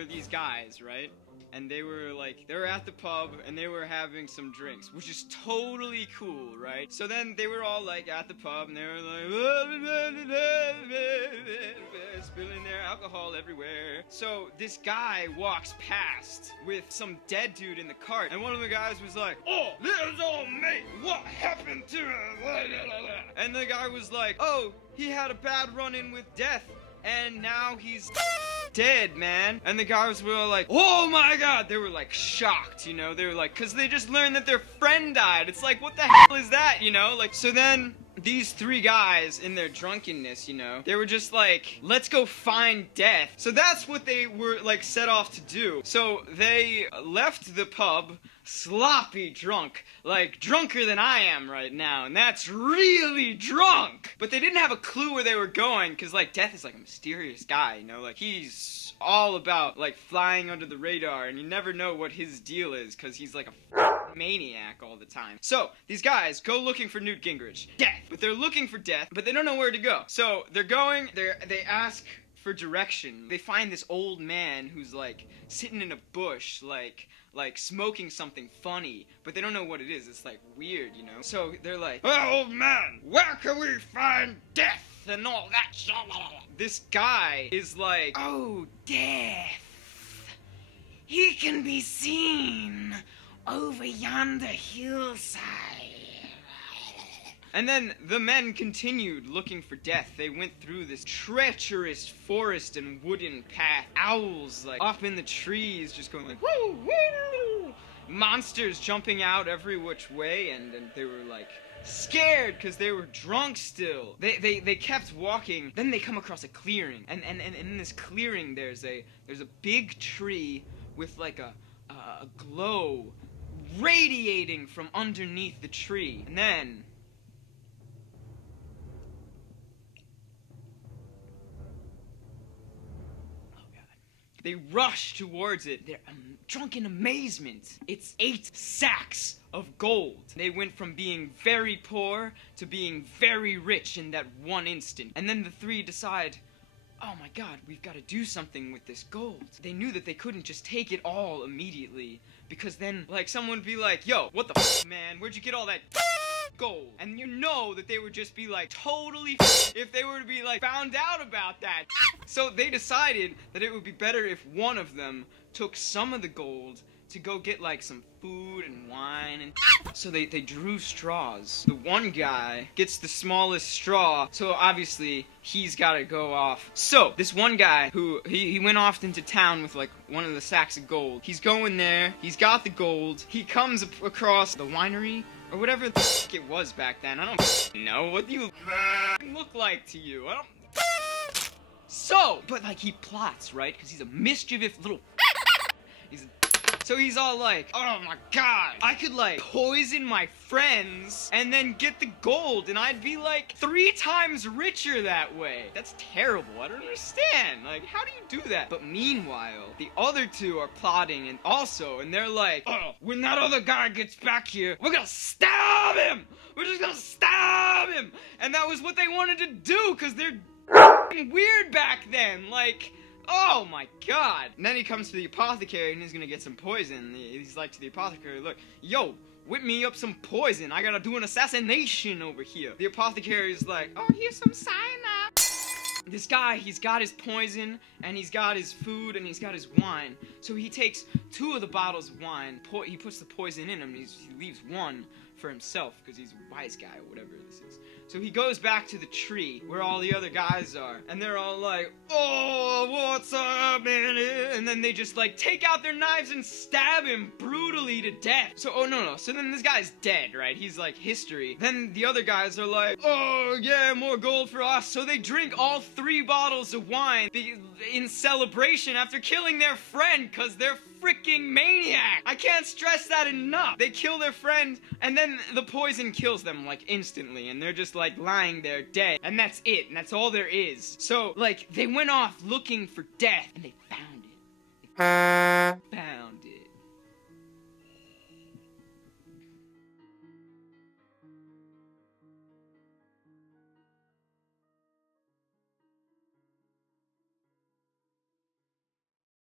were these guys, right? And they were at the pub and they were having some drinks, which is totally cool, right? So then they were all like at the pub and they were like spilling their alcohol everywhere. So this guy walks past with some dead dude in the cart, and one of the guys was like, "Oh, there's old mate, what happened to him?" And the guy was like, "Oh, he had a bad run-in with death, and now he's dead, man." And the guys were like, "Oh my god!" They were like shocked, you know? They were like, cause they just learned that their friend died. It's like, what the hell is that, you know? Like, so then these three guys in their drunkenness, you know, they were just like, let's go find death. So that's what they were like set off to do. So they left the pub sloppy drunk, like drunker than I am right now, and that's really drunk. But they didn't have a clue where they were going, because like Death is like a mysterious guy, you know, like he's all about like flying under the radar, and you never know what his deal is, because he's like a maniac all the time. So these guys go looking for Newt Gingrich, Death, but they're looking for Death, but they don't know where to go. So they're going, they ask for direction. They find this old man who's like sitting in a bush, like smoking something funny, but they don't know what it is. It's like weird, you know? So they're like, "Oh, old man, where can we find death and all that shit?" This guy is like, "Oh, Death, he can be seen over yonder hillside." And then the men continued looking for Death. They went through this treacherous forest and wooden path. Owls, like, up in the trees, just going like, woo, woo! Monsters jumping out every which way, and they were, like, scared because they were drunk still. They kept walking. Then they come across a clearing. And in this clearing, there's a big tree with, like, a glow radiating from underneath the tree. And then they rush towards it. They're drunk in amazement. It's 8 sacks of gold. They went from being very poor to being very rich in that one instant. And then the three decide, oh my god, we've got to do something with this gold. They knew that they couldn't just take it all immediately, because then, like, someone would be like, "Yo, what the f, man? Where'd you get all that gold?" And you know that they would just be like, totally if they were to be like found out about that. So they decided that it would be better if one of them took some of the gold to go get like some food and wine, and so they drew straws. The one guy gets the smallest straw, so obviously he's gotta go off. So this one guy who he went off into town with like one of the sacks of gold. He's going there, he's got the gold, he comes across the winery or whatever the f it was back then. I don't know. What do you look like to you? I don't. So, but like he plots, right? Because he's a mischievous little. So he's all like, "Oh my god, I could like poison my friends and then get the gold, and I'd be like 3 times richer that way. That's terrible. I don't understand. Like, how do you do that?" But meanwhile, the other two are plotting and they're like, "Oh, when that other guy gets back here, we're gonna stab him. We're just gonna stab him." And that was what they wanted to do, because they're weird back then. Like, oh my god. And then he comes to the apothecary and he's gonna get some poison. He's like to the apothecary, "Look, yo, whip me up some poison. I gotta do an assassination over here." The apothecary's like, "Oh, here's some cyanide." This guy, he's got his poison, and he's got his food, and he's got his wine. So he takes 2 of the bottles of wine, he puts the poison in him, and he leaves 1 for himself, because he's a wise guy, or whatever this is. So he goes back to the tree where all the other guys are, and they're all like, "Oh, what's up, man?" And then they just like take out their knives and stab him brutally to death. So, oh no, so then this guy's dead, right? He's like history. Then the other guys are like, "Oh yeah, more gold for us." So they drink all 3 bottles of wine in celebration after killing their friend, because they're freaking maniac. I can't stress that enough. They kill their friend, and then the poison kills them like instantly, and they're just like lying there dead, and that's it, and that's all there is. So like they went off looking for death, and they found it. They found